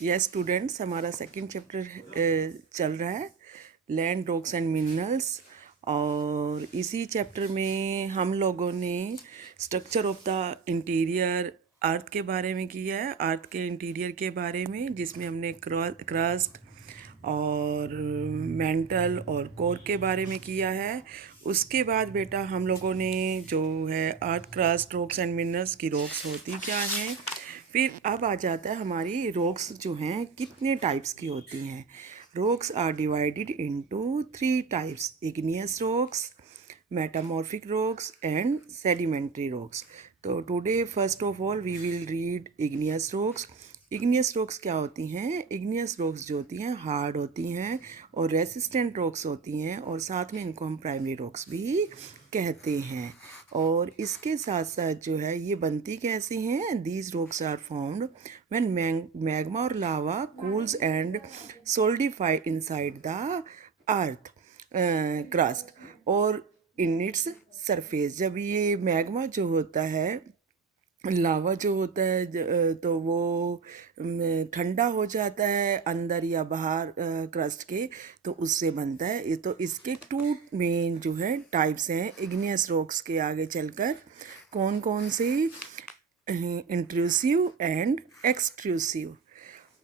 Yes students, हमारा second chapter चल रहा है लैंड रॉक्स एंड मिनरल्स। और इसी चैप्टर में हम लोगों ने स्ट्रक्चर ऑफ द इंटीरियर अर्थ के बारे में किया है, अर्थ के इंटीरियर के बारे में, जिसमें हमने क्रस्ट और मेंटल और कोर के बारे में किया है। उसके बाद बेटा हम लोगों ने जो है earth crust rocks and minerals की रॉक्स होती क्या हैं, फिर अब आ जाता है हमारी रॉक्स जो हैं कितने टाइप्स की होती हैं। Rocks are divided into 3 types: igneous rocks, metamorphic rocks and sedimentary rocks. तो today first of all we will read igneous rocks. Igneous rocks क्या होती हैं? इग्नियस रॉक्स जो होती हैं हार्ड होती हैं और रेसिस्टेंट रॉक्स होती हैं, और साथ में इनको हम प्राइमरी रॉक्स भी कहते हैं। और इसके साथ साथ जो है ये बनती कैसी हैं? These rocks are found when magma और lava cools and solidify inside the earth crust और इन इट्स सरफेस। जब ये मैग्मा जो होता है, लावा जो होता है तो वो ठंडा हो जाता है अंदर या बाहर क्रस्ट के, तो उससे बनता है ये। तो इसके 2 मेन जो है टाइप्स हैं इग्नियस रॉक्स के। आगे चलकर कौन कौन से? Intrusive and extrusive.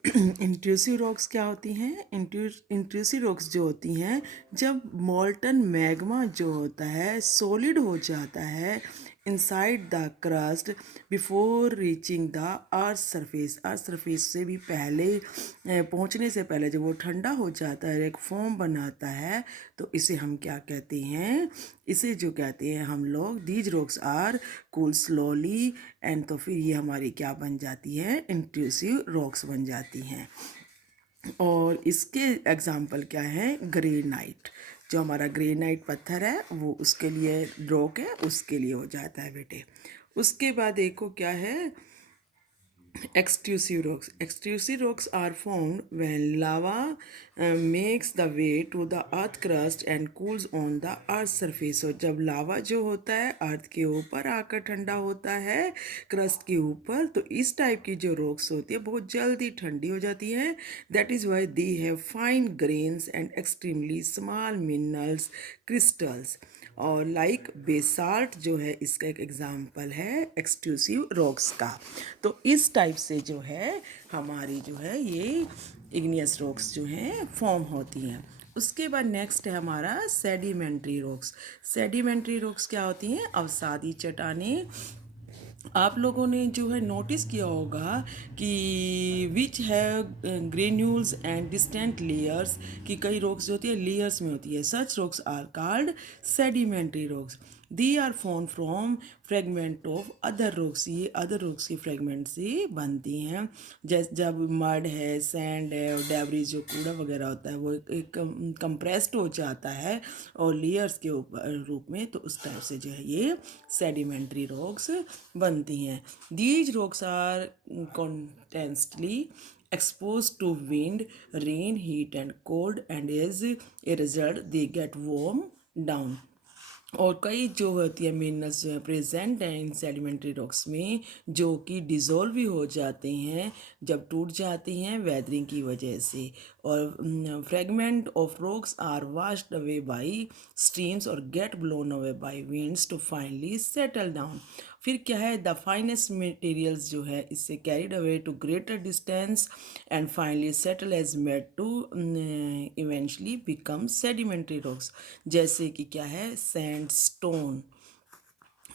Intrusive rocks क्या होती हैं? इंट्रूसिव रॉक्स जो होती हैं जब मोल्टन मैग्मा जो होता है सॉलिड हो जाता है inside the crust before reaching the earth surface. Earth surface से भी पहले पहुंचने से पहले जब वो ठंडा हो जाता है, एक फॉर्म बनाता है, तो इसे हम क्या कहते हैं? इसे जो कहते हैं हम लोग, these rocks are cool slowly and. तो फिर ये हमारी क्या बन जाती है? इंट्रूसिव रॉक्स बन जाती हैं। और इसके एग्जाम्पल क्या है? ग्रेनाइट। जो हमारा ग्रेनाइट पत्थर है वो उसके लिए रॉक है, उसके लिए हो जाता है बेटे। उसके बाद देखो क्या है? Extrusive rocks. Extrusive rocks are formed when lava makes the way to the earth crust and cools on the earth surface. So जब लावा जो होता है अर्थ के ऊपर आकर ठंडा होता है क्रस्ट के ऊपर, तो इस टाइप की जो रॉक्स होती है बहुत जल्दी ठंडी हो जाती है। That is why they have fine grains and extremely small minerals crystals. और लाइक बेसाल्ट जो है इसका एक एग्जाम्पल है एक्सक्लूसिव रॉक्स का। तो इस टाइप से जो है हमारी जो है ये इग्नियस रॉक्स जो हैं फॉर्म होती हैं। उसके बाद नेक्स्ट है हमारा सेडिमेंट्री रॉक्स। सेडिमेंट्री रॉक्स क्या होती हैं? अवसादी चट्टानें। आप लोगों ने जो है नोटिस किया होगा कि विच है ग्रेन्यूल्स एंड डिस्टेंट लेयर्स, कि कई रॉक्स जो होती है लेयर्स में होती है। Such rocks are called sedimentary rocks. They are formed from fragment of other rocks. ये अदर रॉक्स के फ्रेगमेंट से बनती हैं। जैसे जब मड है, सैंड है और डेब्रिस जो कूड़ा वगैरह होता है वो एक कंप्रेस्ड हो जाता है और लेयर्स के ऊपर रूप में, तो उस टाइप से जो है ये सेडिमेंट्री रॉक्स बनती हैं। These rocks are constantly exposed to wind, rain, heat and cold, and as a result they get warm down। और कई जो होती है मिनरल्स जो है प्रेजेंट हैं इन सेडिमेंट्री रॉक्स में, जो कि डिज़ोल्व भी हो जाते हैं जब टूट जाती हैं वेदरिंग की वजह से। और fragment of rocks are washed away by streams और get blown away by winds to finally settle down. फिर क्या है? द फाइनेस्ट मटेरियल्स जो है इससे carried away to greater distance and finally settle as made to eventually become sedimentary rocks. जैसे कि क्या है? सैंडस्टोन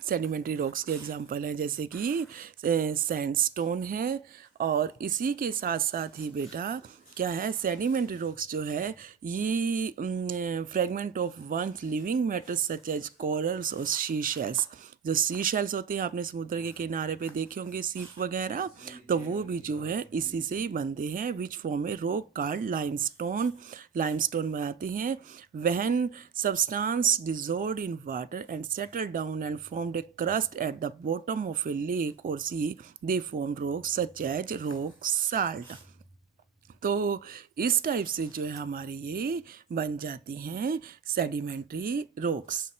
सेडिमेंट्री रॉक्स के एग्जांपल हैं, जैसे कि सैंडस्टोन है। और इसी के साथ साथ ही बेटा क्या है? सेडिमेंट्री रॉक्स जो है ये fragment of one living matters such as corals और सी शेल्स। जो सी शेल्स होते हैं आपने समुद्र के किनारे पे देखे होंगे सीप वगैरह, तो वो भी जो है इसी से ही बनते हैं। Which form a rock called limestone. Limestone बनाते हैं when substance dissolved in water and settled down and formed a crust at the bottom of a lake or sea, they formed rocks such as rock salt। तो इस type से जो है हमारी ये बन जाती हैं सेडिमेंट्री रॉक्स।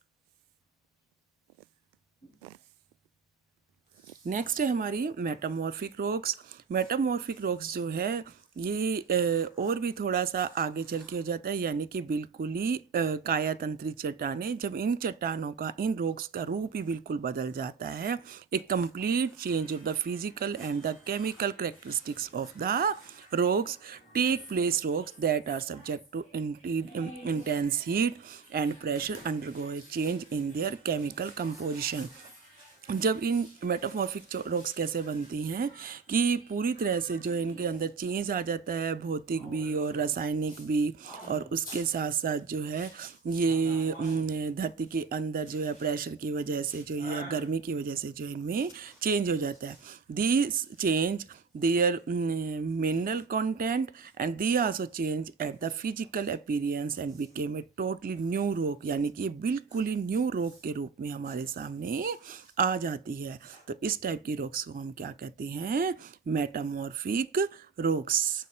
नेक्स्ट है हमारी मेटामॉर्फिक रॉक्स। मेटामॉर्फिक रॉक्स जो है ये और भी थोड़ा सा आगे चल के हो जाता है, यानी कि बिल्कुल ही काया तंत्री चट्टानें, जब इन चट्टानों का, इन रॉक्स का रूप ही बिल्कुल बदल जाता है। A complete change of the physical and the chemical characteristics of the rocks take place. Rocks that are subject to intense heat and pressure undergo a change in their chemical composition. जब इन metamorphic rocks कैसे बनती हैं कि पूरी तरह से जो है इनके अंदर चेंज आ जाता है, भौतिक भी और रासायनिक भी, और उसके साथ साथ जो है ये धरती के अंदर जो है प्रेशर की वजह से जो है, गर्मी की वजह से जो इनमें चेंज हो जाता है। This change their mineral content, and they also change at the physical appearance and became a totally new rock, यानी कि ये बिल्कुल ही न्यू रॉक के रूप में हमारे सामने आ जाती है। तो इस टाइप की रॉक्स को हम क्या कहते हैं? Metamorphic rocks.